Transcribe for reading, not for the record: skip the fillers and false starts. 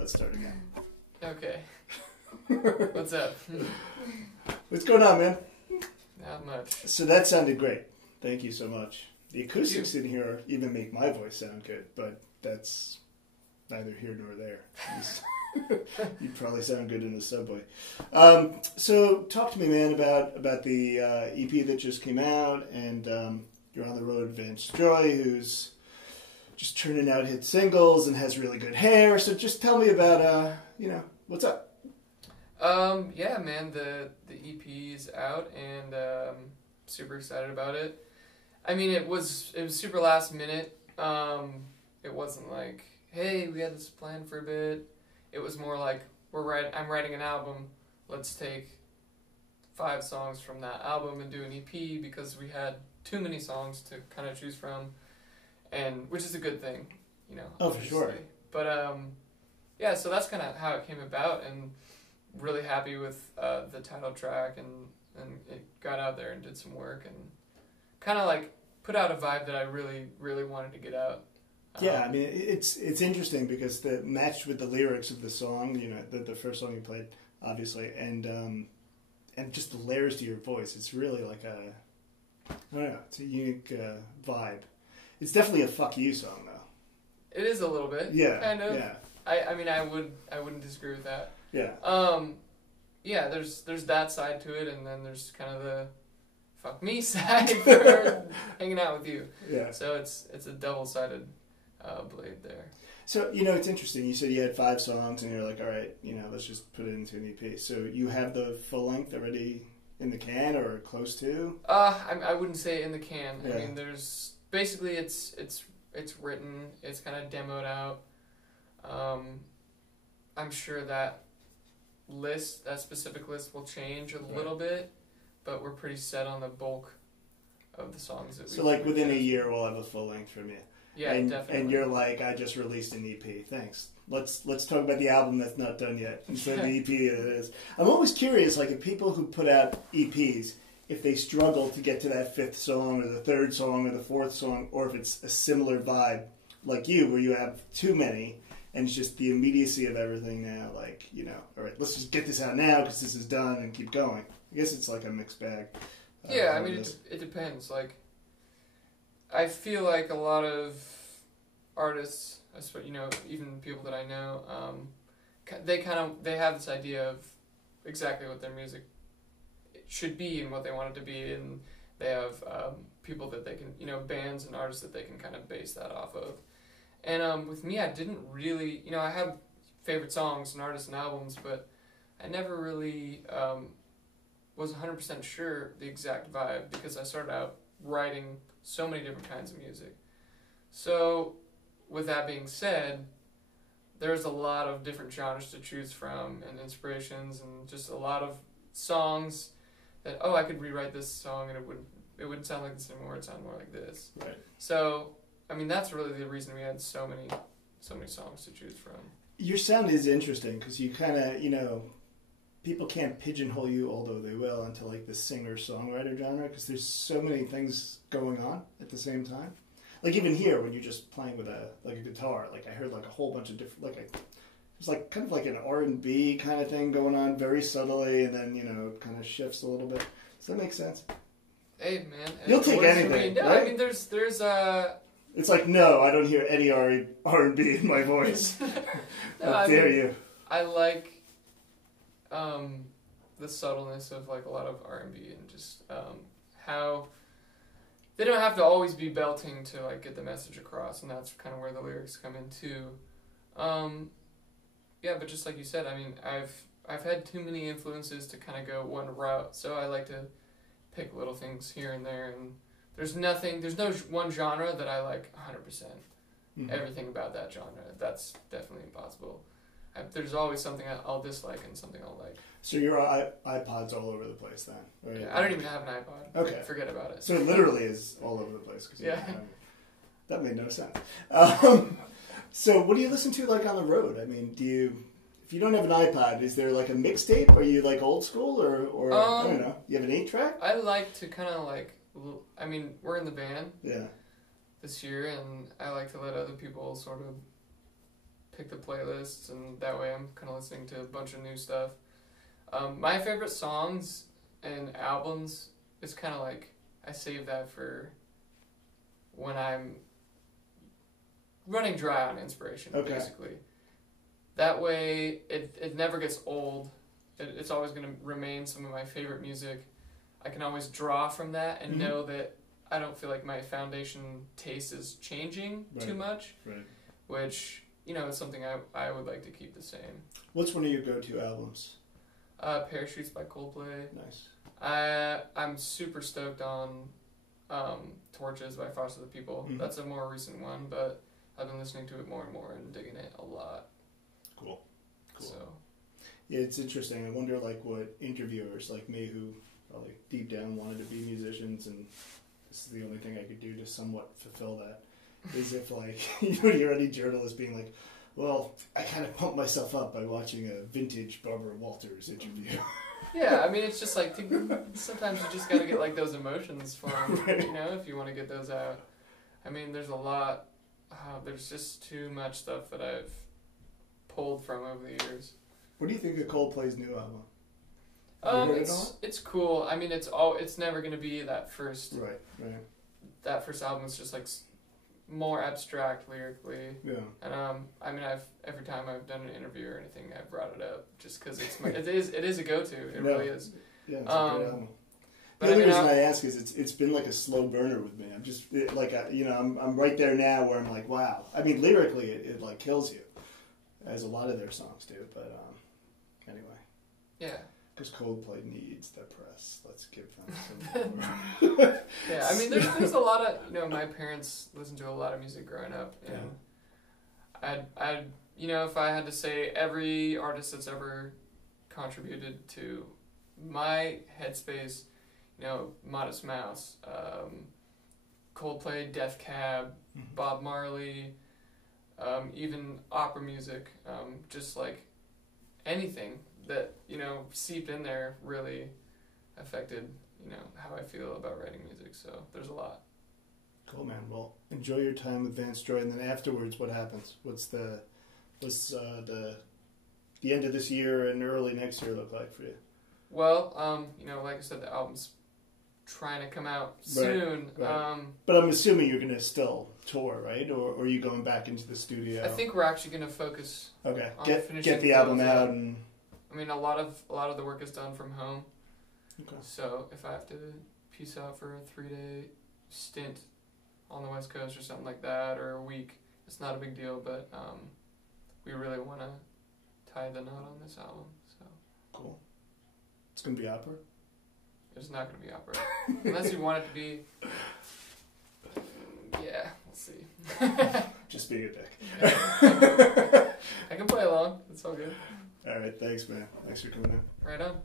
let's start again. Okay. What's up? What's going on, man? Not much. So that sounded great. Thank you so much. The acoustics in here even make my voice sound good, but that's neither here nor there. You'd probably sound good in the subway. So talk to me, man, about the EP that just came out, and you're on the road with Vance Joy, who's just turning out hit singles and has really good hair. So just tell me about, what's up? Yeah, man, the EP's out, and super excited about it. I mean, it was super last minute. It wasn't like, hey, we had this plan for a bit. It was more like, I'm writing an album. Let's take 5 songs from that album and do an EP, because we had too many songs to kind of choose from, and which is a good thing, you know. Oh, for sure. But yeah, so that's kind of how it came about, and really happy with the title track, and it got out there and did some work, and kind of like put out a vibe that I really, really wanted to get out. Yeah, I mean, it's interesting because the matched with the lyrics of the song, you know, the first song you played, obviously, and just the layers to your voice. It's really like I don't know, it's a unique vibe. It's definitely a fuck you song, though. It is a little bit. Yeah. Kind of. Yeah. I mean, I wouldn't disagree with that. Yeah. Yeah, there's that side to it, and then there's kind of the fuck me side for hanging out with you. Yeah. So it's a double-sided blade there. So, you know, it's interesting. You said you had 5 songs, and you're like, all right, you know, let's just put it into an EP. So you have the full length already in the can or close to? I wouldn't say in the can. Yeah. I mean, there's basically it's written. It's kind of demoed out. I'm sure that specific list will change a little bit, but we're pretty set on the bulk of the songs that we. So, like, within a year, we'll have a full length from you. Yeah, definitely. And you're like, I just released an EP. Thanks. Let's talk about the album that's not done yet instead of the EP that it is. I'm always curious, like, if people who put out EPs, if they struggle to get to that 5th song or the 3rd song or the 4th song, or if it's a similar vibe like you, where you have too many, and it's just the immediacy of everything now, like, you know, all right, let's just get this out now because this is done and keep going. I guess it's like a mixed bag. Yeah, I mean, it depends. Like, I feel like a lot of artists, you know, even people that I know, they have this idea of exactly what their music should be and what they want it to be, and they have people that they can, you know, bands and artists that they can kind of base that off of. And with me, I didn't really, you know, I have favorite songs and artists and albums, but I never really was 100% sure the exact vibe, because I started out writing so many different kinds of music. So, with that being said, there's a lot of different genres to choose from and inspirations, and just a lot of songs that, I could rewrite this song and it wouldn't sound like this anymore, it'd sound more like this. Right. So, I mean, that's really the reason we had so many songs to choose from. Your sound is interesting because you kind of, you know, people can't pigeonhole you, although they will, into like the singer-songwriter genre, because there's so many things going on at the same time. Like even here, when you're just playing with a guitar, like I heard like a whole bunch of different, it was like kind of like an R&B kind of thing going on very subtly, and then, you know, it kind of shifts a little bit. Does that make sense? Hey, man. You'll take anything, No, right? I mean, there's It's like, no, I don't hear any R&B in my voice. How dare you? I like the subtleness of like a lot of R&B, and just how they don't have to always be belting to like get the message across, and that's kind of where the lyrics come in too. Yeah, but just like you said, I mean, I've had too many influences to kind of go one route, so I like to pick little things here and there, and there's no one genre that I like 100%. Mm-hmm. Everything about that genre, that's definitely impossible. There's always something I'll dislike and something I'll like. So your iPod's all over the place then? Right? Yeah, I don't even have an iPod. Okay. Forget about it. So it literally is all over the place. Cause yeah. That made no sense. So what do you listen to like on the road? I mean, if you don't have an iPod, is there like a mixtape? Are you like old school or I don't know, you have an 8-track? I like to kind of like, I mean, we're in the band this year, and I like to let other people sort of pick the playlists, and that way I'm kind of listening to a bunch of new stuff. My favorite songs and albums is kind of like, I save that for when I'm running dry on inspiration, basically. That way, it never gets old. It's always going to remain some of my favorite music. I can always draw from that and know that I don't feel like my foundation taste is changing too much, which, you know, is something I would like to keep the same. What's one of your go-to albums? Parachutes by Coldplay. Nice. I'm super stoked on Torches by Foster the People. That's a more recent one, but I've been listening to it more and more and digging it a lot. Cool. So. Yeah, it's interesting. I wonder, like, what interviewers like me, who probably deep down wanted to be musicians, and this is the only thing I could do to somewhat fulfill that, is if, like, you would hear any journalist being like, well, I kind of pumped myself up by watching a vintage Barbara Walters interview. Yeah, I mean, it's just like, sometimes you just got to get, like, those emotions from, you know, if you want to get those out. I mean, there's a lot, there's just too much stuff that I've pulled from over the years. What do you think of Coldplay's new album? It's cool. I mean, it's never gonna be that first. Right. That first album is just like more abstract lyrically. Yeah. And I mean, every time I've done an interview or anything, I've brought it up just because it is a go-to. It really is. Yeah, it's a great album. The only reason I ask is it's been like a slow burner with me. I'm just I'm right there now where I'm like, wow. I mean, lyrically, it like kills you, as a lot of their songs do. But anyway. Yeah. Because Coldplay needs the press. Let's give them some more. Yeah, I mean, there's a lot of, you know, my parents listened to a lot of music growing up, and I'd you know, if I had to say every artist that's ever contributed to my headspace, you know, Modest Mouse, Coldplay, Death Cab, Bob Marley, even opera music, just like anything that, you know, seeped in there really affected, you know, how I feel about writing music. So there's a lot. Cool, man. Well, enjoy your time with Vance Joy, and then afterwards, what happens? What's the end of this year and early next year look like for you? Well, you know, like I said, the album's trying to come out soon. Right. But I'm assuming you're going to still tour, right? Or are you going back into the studio? I think we're actually going to focus. Okay. On Get the album out and. I mean, a lot of the work is done from home. Okay. So if I have to peace out for a 3-day stint on the West Coast or something like that, or a week, it's not a big deal. But we really want to tie the knot on this album. So. Cool. It's gonna be opera. It's not gonna be opera, unless you want it to be. Yeah, we'll see. Just being a dick. I can play along. It's all good. All right, thanks, man. Thanks for coming in. Right on.